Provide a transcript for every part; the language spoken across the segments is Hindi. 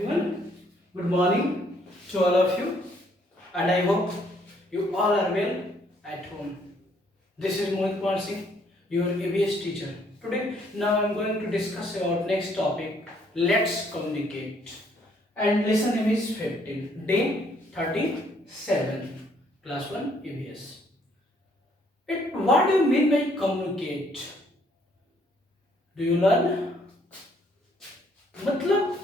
Everyone, good morning to all of you, and I hope you all are well at home. This is Mohit Kumar Singh, your ABS teacher. Today, now I am going to discuss about next topic. Let's communicate. And lesson name is 15, day 37, class 1 ABS. What do you mean by communicate? Do you learn? मतलब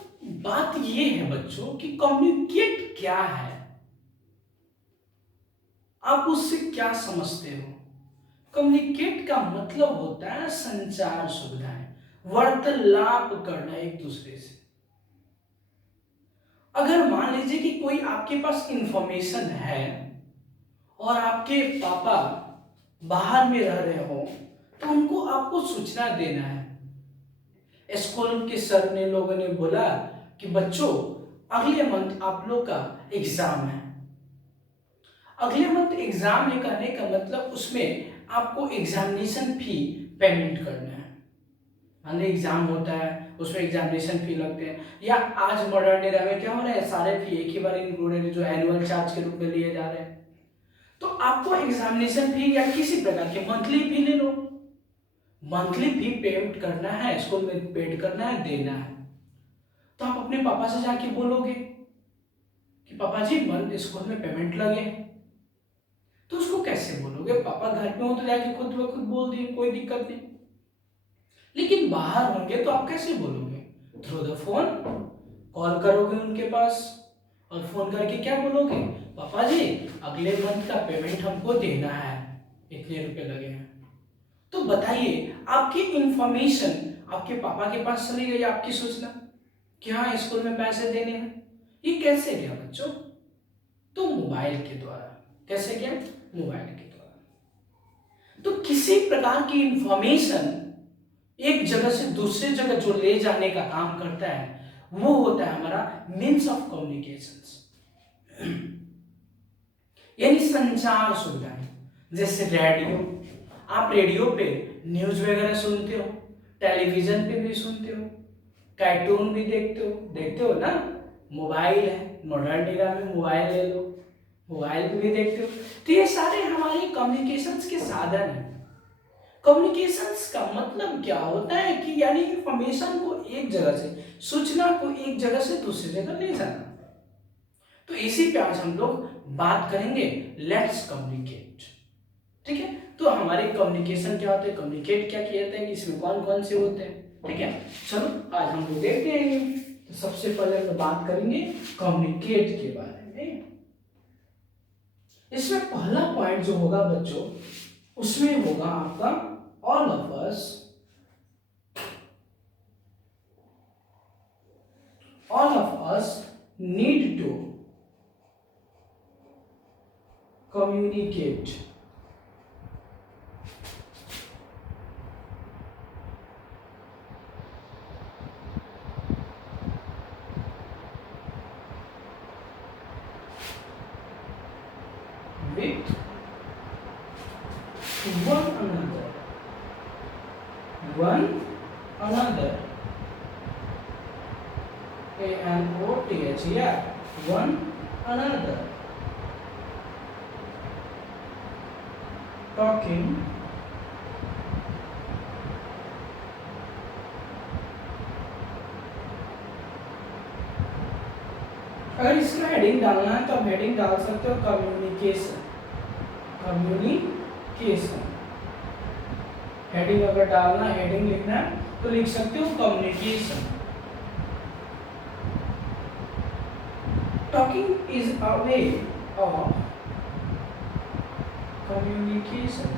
बात ये है बच्चों कि कम्युनिकेट क्या है, आप उससे क्या समझते हो। कम्युनिकेट का मतलब होता है संचार सुविधाएं, वार्तालाप करना एक दूसरे से। अगर मान लीजिए कि कोई आपके पास इंफॉर्मेशन है और आपके पापा बाहर में रह रहे हो तो उनको आपको सूचना देना है। स्कूल के सर ने लोगों ने बोला कि बच्चों अगले मंथ आप लोग का एग्जाम है। अगले मंथ एग्जाम है कहने का मतलब उसमें आपको एग्जामिनेशन फी पेमेंट करना है। मान ली एग्जाम होता है उसमें एग्जामिनेशन फी लगते हैं, या आज मॉडर्न एरा में क्या हो रहा है सारे फी एक ही बार इंक्लूडेड जो एनुअल चार्ज के रूप में लिए जा रहे हैं। तो आपको एग्जामिनेशन फी या किसी प्रकार के मंथली फी ले लो, मंथली फी पेमेंट करना है, स्कूल में पेड करना है, देना है। तो आप अपने पापा से जाके बोलोगे कि पापा जी मंथ स्कूल में पेमेंट लगे। तो उसको कैसे बोलोगे? पापा घर में हो तो जाके खुद ब खुद बोल दिए, कोई दिक्कत नहीं। लेकिन बाहर होंगे तो आप कैसे बोलोगे? थ्रू द फोन कॉल करोगे उनके पास और फोन करके क्या बोलोगे? पापा जी अगले मंथ का पेमेंट हमको देना है, इतने रुपए लगे हैं। तो बताइए आपकी इंफॉर्मेशन आपके पापा के पास चली गई, आपकी सूचना कि हाँ स्कूल में पैसे देने हैं। ये कैसे गया बच्चों? तो मोबाइल के द्वारा। कैसे गया? मोबाइल के द्वारा। तो किसी प्रकार की इंफॉर्मेशन एक जगह से दूसरे जगह जो ले जाने का काम करता है वो होता है हमारा मीन्स ऑफ कम्युनिकेशंस, यानी संचार सुविधाएं। जैसे रेडियो, आप रेडियो पे न्यूज वगैरह सुनते हो, टेलीविजन पे भी सुनते हो, कार्टून भी देखते हो ना। मोबाइल है, मॉडर्न एरा में मोबाइल ले लो, मोबाइल पे भी देखते हो। तो ये सारे हमारे कम्युनिकेशंस के साधन हैं। कम्युनिकेशंस का मतलब क्या होता है कि यानी इंफॉर्मेशन को एक जगह से, सूचना को एक जगह से दूसरी जगह ले जाना। तो इसी पे आज हम लोग बात करेंगे, लेट्स कम्युनिकेट। ठीक है, तो हमारे कम्युनिकेशन क्या होते हैं, कम्युनिकेट क्या कहते हैं, इसमें कौन कौन से होते हैं। ठीक है, चलो आज हम लोग देखते हैं। तो सबसे पहले हम बात करेंगे कम्युनिकेट के बारे में। इसमें पहला पॉइंट जो होगा बच्चों उसमें होगा आपका all of us need to communicate with one another, ANOTH, yeah, one another, talking अगर इसका हेडिंग डालना है तो आप हेडिंग डाल सकते हो कम्युनिकेशन। हेडिंग अगर डालना, हेडिंग लिखना है तो लिख सकते हो communication. Talking is a way of communication.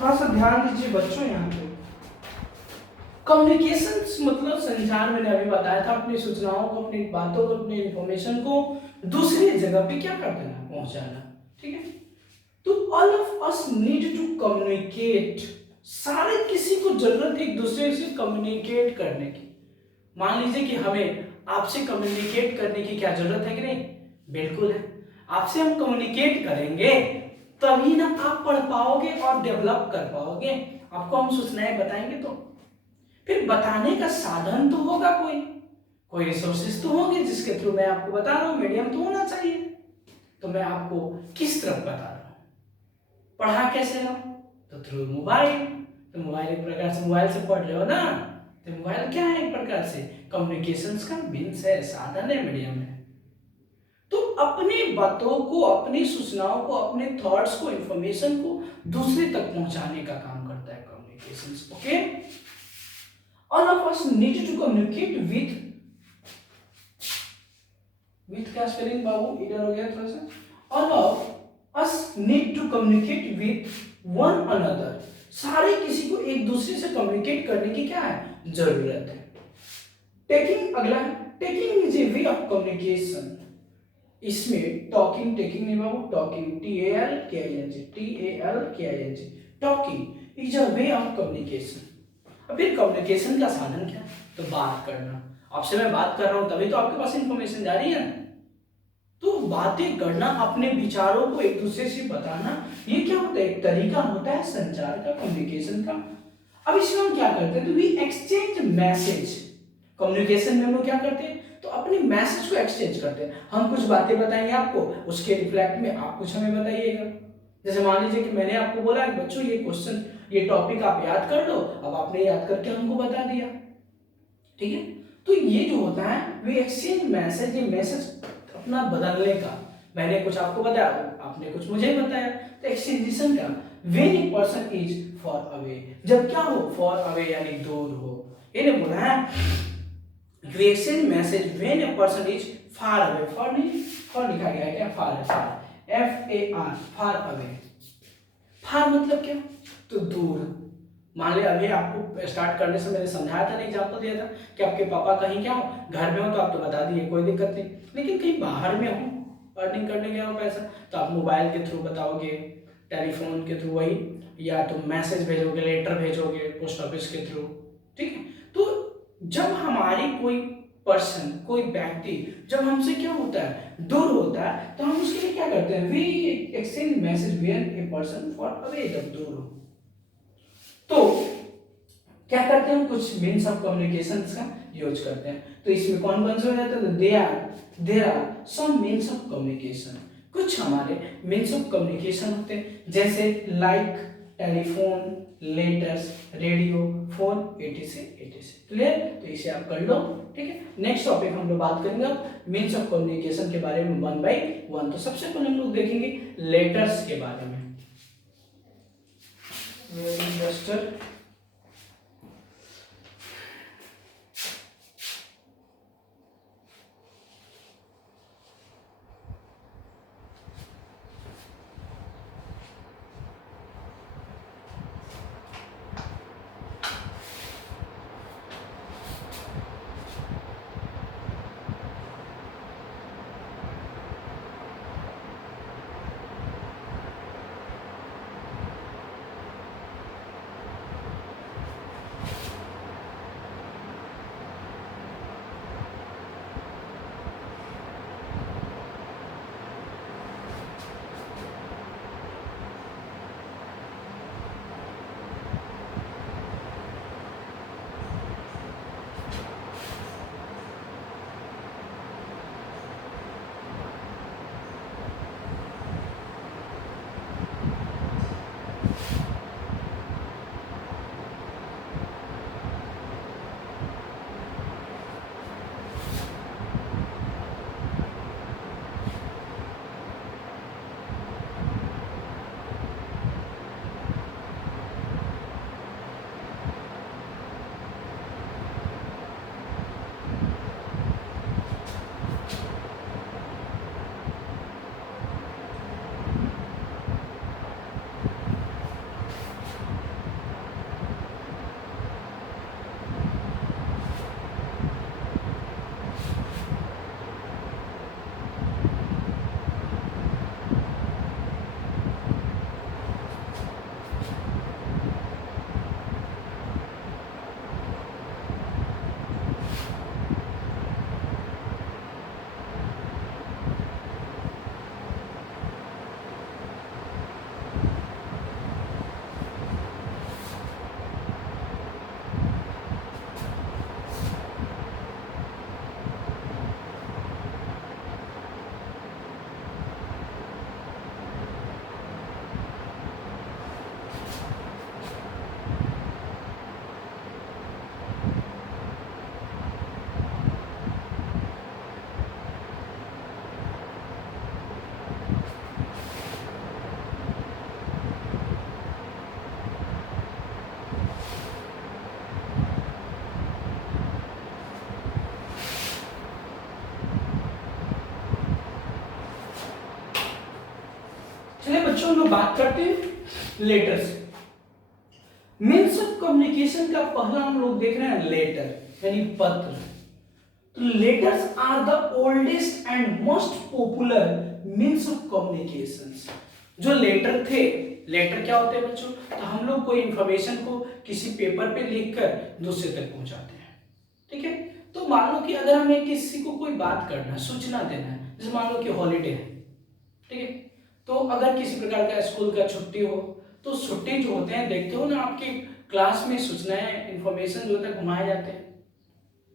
थोड़ा सा ध्यान दीजिए बच्चों यहाँ पे। कम्युनिकेशन मतलब संचार, मैंने अभी बताया था, अपनी सूचनाओं को, अपनी बातों को, अपनी इंफॉर्मेशन को दूसरी जगह पे क्या कर देना, पहुंचाना। ठीक है, तो all of us need to communicate. सारे किसी को जरूरत है एक दूसरे से कम्युनिकेट करने की। मान लीजिए कि हमें आपसे कम्युनिकेट करने की क्या जरूरत है कि नहीं, बिल्कुल है। आपसे हम कम्युनिकेट करेंगे तभी ना आप पढ़ पाओगे और डेवलप कर पाओगे। आपको हम सूचनाएं बताएंगे तो फिर बताने का साधन तो होगा, कोई रिसोर्सेज तो होंगे जिसके थ्रू मैं आपको बता रहा हूं, मीडियम तो होना चाहिए। तो मैं आपको किस तरफ बता रहा हूं, पढ़ा कैसे रहा हूं, तो थ्रू मोबाइल। तो मोबाइल एक प्रकार से, मोबाइल से पढ़ रहे हो ना, तो मोबाइल क्या है, एक प्रकार से कम्युनिकेशंस का मीन्स है, साधन है, मीडियम है। तो अपनी बातों को, अपनी सूचनाओं को, अपने थॉट्स को, इंफॉर्मेशन को दूसरे तक पहुंचाने का काम करता है communications. Okay, all of us need to communicate with क्या स्पेलिंग बाबू, इधर हो गया थोड़ा सा। all of us need to communicate with one another। सारे किसी को एक दूसरे से कम्युनिकेट करने की क्या है, जरूरत है। टेकिंग, अगला है taking is a way of communication. इसमें टॉकिंग, टेकिंग नहीं बाबू, talking, TALKING, talking is a way of communication. अब फिर कम्युनिकेशन का साधन क्या, तो बात करना। आपसे मैं बात कर रहा हूं तभी तो आपके पास इंफॉर्मेशन जा रही है। तो बातें करना, अपने विचारों को एक दूसरे से बताना, ये क्या होता है, एक तरीका होता है संचार का, कम्युनिकेशन का। अब इसमें हम क्या करते हैं, तो वी एक्सचेंज मैसेज। कम्युनिकेशन में हम लोग क्या करते हैं, तो अपने मैसेज को एक्सचेंज करते हैं। हम कुछ बातें बताएंगे आपको, उसके रिफ्लेक्ट में आप कुछ हमें बताइएगा। जैसे मान लीजिए कि मैंने आपको बोला कि बच्चों ये क्वेश्चन, ये टॉपिक आप याद कर लो, अब आपने याद करके हमको बता दिया। ठीक है, तो ये जो होता है वे एक्सचेंज मैसेज, ये मैसेज अपना बदलने का, मैंने कुछ आपको बताया, आपने कुछ मुझे बताया, तो एक्सचेंजेशन का। When a person is for away, जब क्या हो, फॉर अवे यानी दूर हो। ये बोला है we exchange message when a person is far away. For नहीं, फॉर लिखा गया है क्या, फार है, फार, FAR, फार अवे। फार मतलब क्या, तो दूर। मान लिया अभी आपको स्टार्ट करने से मैंने समझाया था, एग्जांपल दिया था कि आपके पापा कहीं क्या हो, घर में हो तो आप तो बता दिए, कोई दिक्कत नहीं। लेकिन कहीं बाहर में हो, अर्निंग करने गया हो पैसा, तो आप मोबाइल के थ्रू बताओगे, टेलीफोन के थ्रू वही, या तो मैसेज भेजोगे, लेटर भेजोगे पोस्ट ऑफिस के थ्रू। ठीक है, तो जब हमारी कोई पर्सन, कोई व्यक्ति जब हमसे क्या होता है, दूर होता है, तो हम उसके लिए क्या करते हैं, we exchange message when a person for away, जब दूर हो। तो क्या करते हैं, कुछ मीन्स ऑफ कम्युनिकेशन का यूज करते हैं। तो इसमें कौन कौन से हो जाते हैं, there are some means of communication. कुछ हमारे मीन्स ऑफ कम्युनिकेशन होते हैं, जैसे like telephone, letters, radio, phone, etc। Clear, तो इसे आप कर लो। ठीक है, नेक्स्ट टॉपिक हम लोग बात करेंगे मीन्स ऑफ कम्युनिकेशन के बारे में 1 by 1। तो सबसे पहले हम लोग देखेंगे लेटर्स के बारे में। रजिस्टर, बच्चों हम लोग बात करते हैं लेटर्स। मीन्स ऑफ कम्युनिकेशन का पहला हम लोग देख रहे हैं लेटर यानी पत्र। तो letters are the oldest and most popular means of communication. जो लेटर थे, लेटर क्या होते हैं बच्चों, तो हम लोग कोई इंफॉर्मेशन को किसी पेपर पे लिखकर दूसरे तक पहुंचाते हैं, ठीक है। तो मान लो कि अगर हमें किसी को कोई बात करना है, सूचना देना है, जैसे मान लो कि हॉलीडे है, ठीक है, तो अगर किसी प्रकार का स्कूल का छुट्टी हो, तो छुट्टी जो होते हैं देखते हो ना आपके क्लास में सूचनाएं इंफॉर्मेशन जो होता है घुमाए जाते हैं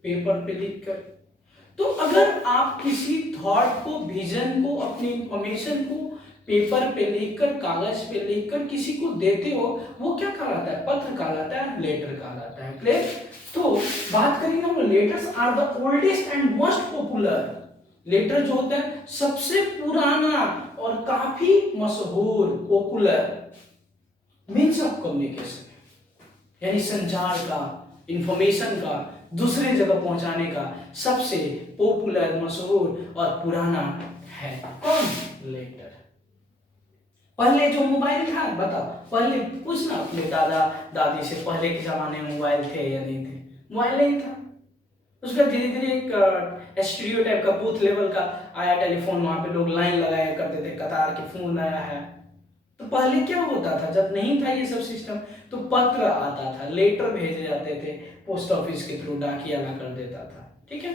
पेपर पे लिख कर। तो अगर आप किसी थॉट को, विजन को, अपनी इंफॉर्मेशन को पेपर पे लिखकर, कागज पे लिखकर किसी को देते हो, वो क्या कहलाता है, पत्र कहलाता है, लेटर कहलाता है। क्लियर। तो बात करेंगे हम, letters are the oldest and most popular. Letter जो होता है सबसे पुराना और काफी मशहूर, पॉपुलर मीन्स ऑफ कम्युनिकेशन यानी संचार का, इंफॉर्मेशन का दूसरे जगह पहुंचाने का सबसे पॉपुलर, मशहूर और पुराना है कौन, लेटर। पहले जो मोबाइल था, बताओ, पहले पूछना अपने दादा दादी से, पहले के जमाने में मोबाइल थे या नहीं थे। मोबाइल नहीं था, उसका धीरे धीरे एक स्टूडियो टाइप का, बूथ लेवल का आया टेलीफोन, वहां पे लोग लाइन लगाया करते थे, कतार के फोन आया है। तो पहले क्या होता था, जब नहीं था ये सब सिस्टम, तो पत्र आता था, लेटर भेजे जाते थे पोस्ट ऑफिस के थ्रू, डाकिया ला कर देता था, ठीक है।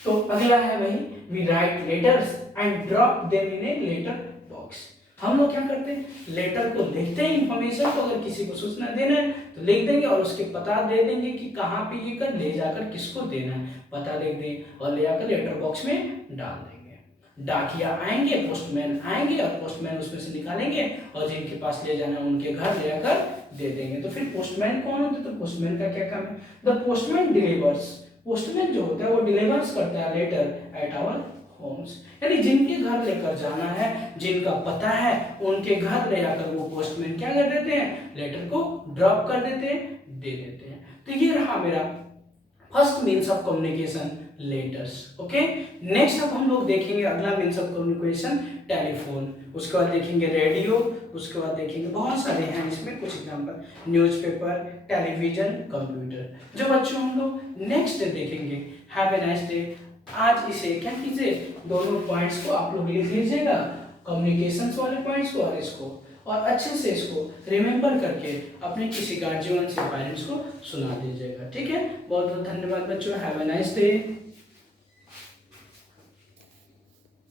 तो अगला है वही, we write letters and drop them in a letter box. हम लोग क्या करते हैं, लेटर को लिखते हैं, इंफॉर्मेशन को अगर किसी को सूचना देना है तो लिख देंगे और उसके पता दे देंगे कि कहाँ पे ये कर ले जाकर किसको देना है, पता लिख देंगे और ले जाकर लेटर बॉक्स में डाल देंगे। डाकिया आएंगे, पोस्टमैन आएंगे और पोस्टमैन उसमें से निकालेंगे और जिनके पास ले जाना है उनके घर ले जाकर दे देंगे। तो फिर पोस्टमैन कौन होता है, तो पोस्टमैन का क्या काम है, द पोस्टमैन डिलीवर्स। पोस्टमैन जो होता है वो डिलीवर्स करता है लेटर एट आवर होम्स, यानी जिनके घर लेकर जाना है, जिनका पता है, उनके घर ले जाकर वो पोस्टमैन क्या कर देते हैं, लेटर को ड्रॉप कर देते हैं, दे देते हैं। तो ये रहा मेरा first means of communication, letters. Okay, next अब हम लोग देखेंगे अगला मीन्स ऑफ कम्युनिकेशन, टेलीफोन। उसके बाद देखेंगे रेडियो, उसके बाद देखेंगे बहुत सारे हैं इसमें कुछ एग्जांपल, न्यूज़पेपर, टेलीविजन, कंप्यूटर। जो बच्चों हम लोग नेक्स्ट डे देखेंगे, हैव ए नाइस डे। आज इसे क्या कीजिए, दोनों पॉइंट्स को आप लोग लिख लीजिएगा, कम्युनिकेशंस वाले पॉइंट्स को और इसको, और अच्छे से इसको रिमेंबर करके अपने किसी गार्जियन से, पेरेंट्स को सुना दीजिएगा, ठीक है। बहुत बहुत धन्यवाद बच्चों, हैव अ नाइस डे।